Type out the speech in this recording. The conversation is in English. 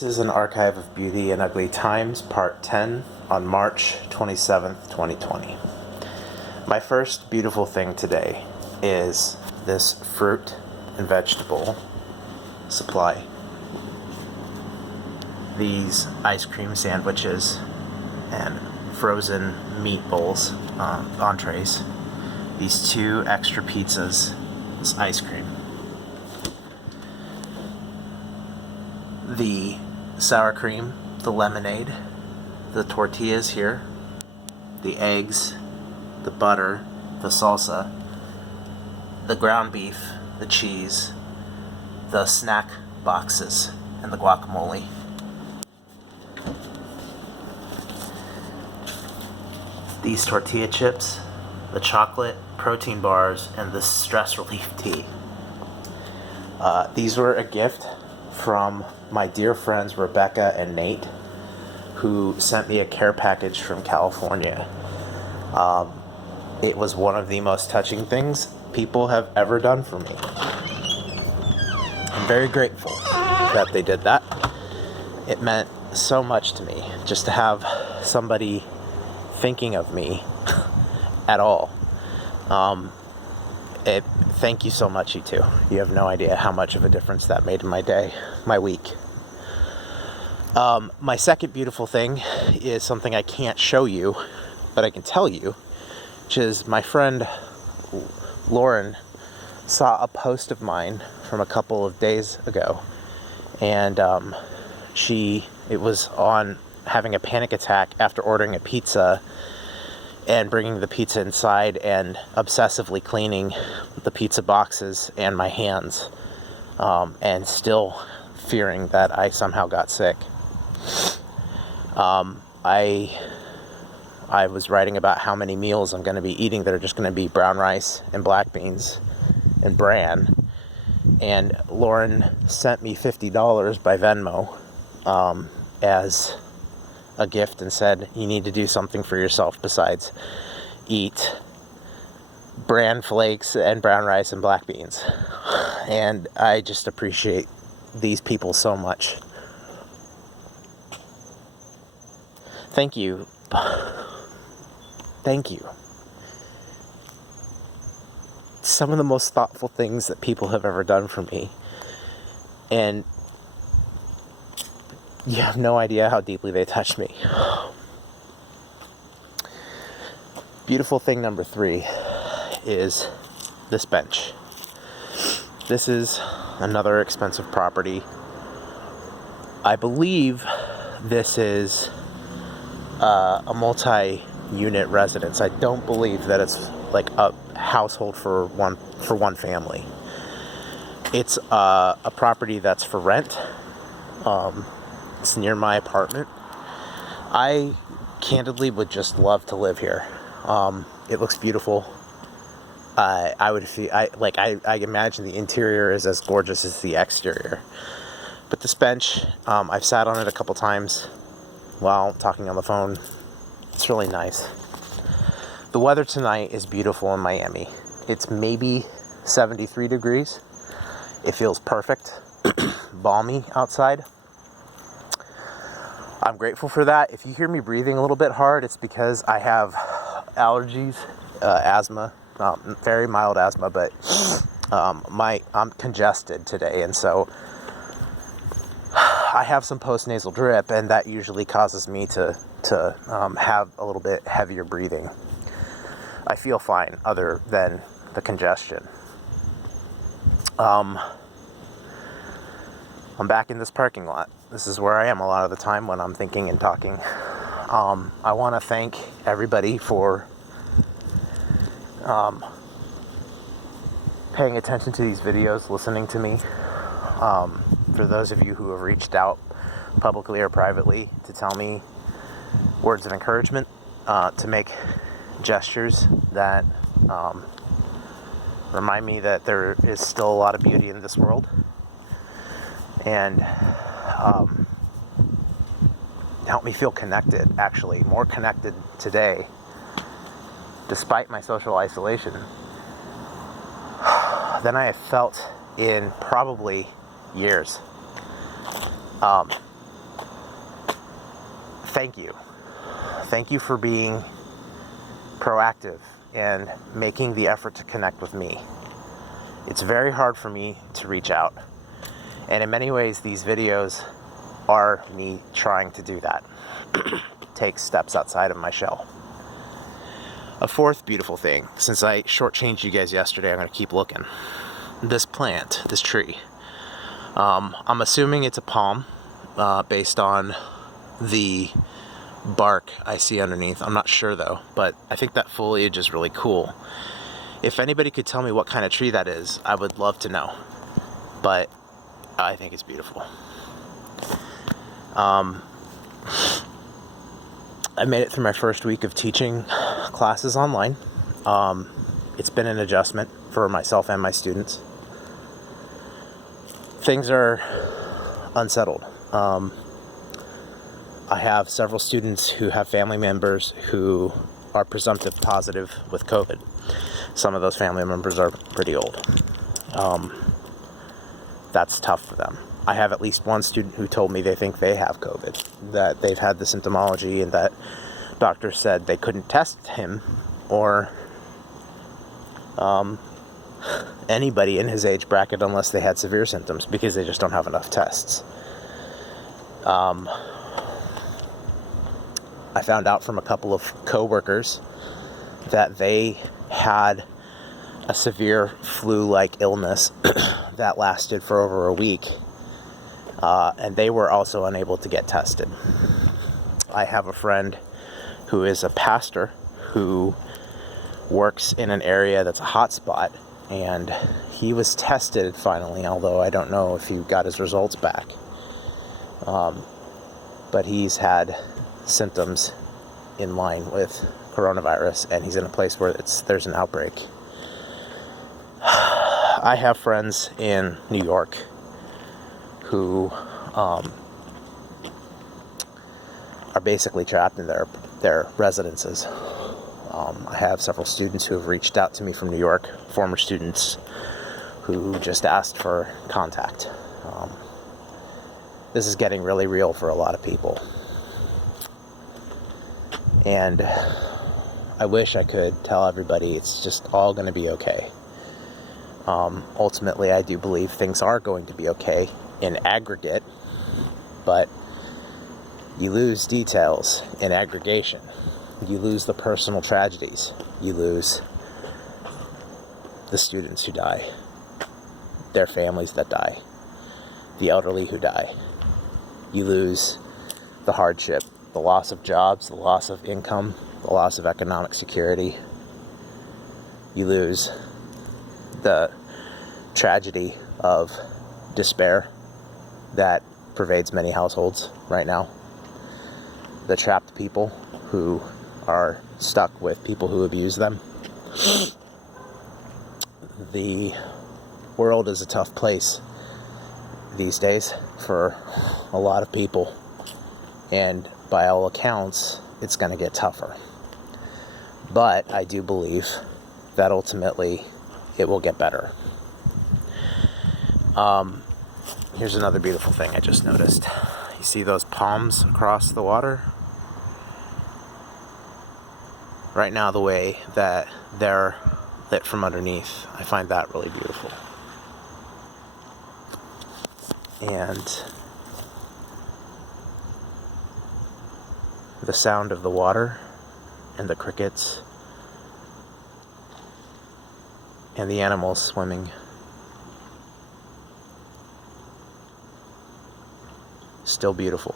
This is an archive of Beauty and Ugly Times, part 10, on March 27th, 2020. My first beautiful thing today is this fruit and vegetable supply. These ice cream sandwiches and frozen meat bowls, entrees. These 2 extra pizzas, this ice cream. The sour cream, the lemonade, the tortillas here, the eggs, the butter, the salsa, the ground beef, the cheese, the snack boxes, and the guacamole. These tortilla chips, the chocolate, protein bars, and the stress relief tea. These were a gift from my dear friends Rebecca and Nate, who sent me a care package from California. It was one of the most touching things people have ever done for me. I'm very grateful that they did that. It meant so much to me just to have somebody thinking of me at all. Thank you so much, you two. You have no idea how much of a difference that made in my day, my week. My second beautiful thing is something I can't show you, but I can tell you, which is my friend Lauren saw a post of mine from a couple of days ago, and it was on having a panic attack after ordering a pizza and bringing the pizza inside and obsessively cleaning the pizza boxes and my hands, and still fearing that I somehow got sick. I was writing about how many meals I'm going to be eating that are just going to be brown rice and black beans and bran, and Lauren sent me $50 by Venmo as a gift and said, you need to do something for yourself besides eat bran flakes and brown rice and black beans. And I just appreciate these people so much. Thank you. Thank you. Some of the most thoughtful things that people have ever done for me. And you have no idea how deeply they touched me. Beautiful thing number 3 is this bench. This is another expensive property. I believe this is a multi-unit residence. I don't believe that it's like a household for one family. It's a property that's for rent. It's near my apartment. I candidly would just love to live here. It looks beautiful. I imagine the interior is as gorgeous as the exterior. But this bench, I've sat on it a couple times while talking on the phone. It's really nice. The weather tonight is beautiful in Miami. It's maybe 73 degrees. It feels perfect. Balmy outside. I'm grateful for that. If you hear me breathing a little bit hard, it's because I have allergies, asthma, very mild asthma, but I'm congested today, and so I have some postnasal drip, and that usually causes me to have a little bit heavier breathing. I feel fine other than the congestion. I'm back in this parking lot. This is where I am a lot of the time when I'm thinking and talking. I want to thank everybody for paying attention to these videos, listening to me. For those of you who have reached out publicly or privately to tell me words of encouragement, to make gestures that remind me that there is still a lot of beauty in this world, and help me feel connected, actually, more connected today, despite my social isolation, than I have felt in probably years. thank you. Thank you for being proactive and making the effort to connect with me. It's very hard for me to reach out. And in many ways, these videos are me trying to do that. Take steps outside of my shell. A fourth beautiful thing, since I shortchanged you guys yesterday, I'm going to keep looking. This plant, this tree. I'm assuming it's a palm, based on the bark I see underneath. I'm not sure though, but I think that foliage is really cool. If anybody could tell me what kind of tree that is, I would love to know. But I think it's beautiful. I made it through my first week of teaching classes online. It's been an adjustment for myself and my students. Things are unsettled. I have several students who have family members who are presumptive positive with COVID. Some of those family members are pretty old. That's tough for them. I have at least one student who told me they think they have COVID, that they've had the symptomology, and that doctors said they couldn't test him or anybody in his age bracket unless they had severe symptoms, because they just don't have enough tests. I found out from a couple of coworkers that they had a severe flu-like illness that lasted for over a week, and they were also unable to get tested. I have a friend who is a pastor who works in an area that's a hot spot, and he was tested finally, although I don't know if he got his results back. But he's had symptoms in line with coronavirus, and he's in a place where there's an outbreak. I have friends in New York who are basically trapped in their residences. I have several students who have reached out to me from New York, former students who just asked for contact. This is getting really real for a lot of people. And I wish I could tell everybody it's just all going to be okay. Ultimately, I do believe things are going to be okay in aggregate, but you lose details in aggregation. You lose the personal tragedies. You lose the students who die, their families that die, the elderly who die. You lose the hardship, the loss of jobs, the loss of income, the loss of economic security. You lose the tragedy of despair that pervades many households right now. The trapped people who are stuck with people who abuse them. The world is a tough place these days for a lot of people, and by all accounts, it's going to get tougher. But I do believe that ultimately it will get better. Here's another beautiful thing I just noticed. You see those palms across the water? Right now, the way that they're lit from underneath, I find that really beautiful. And the sound of the water and the crickets and the animals swimming. Still beautiful.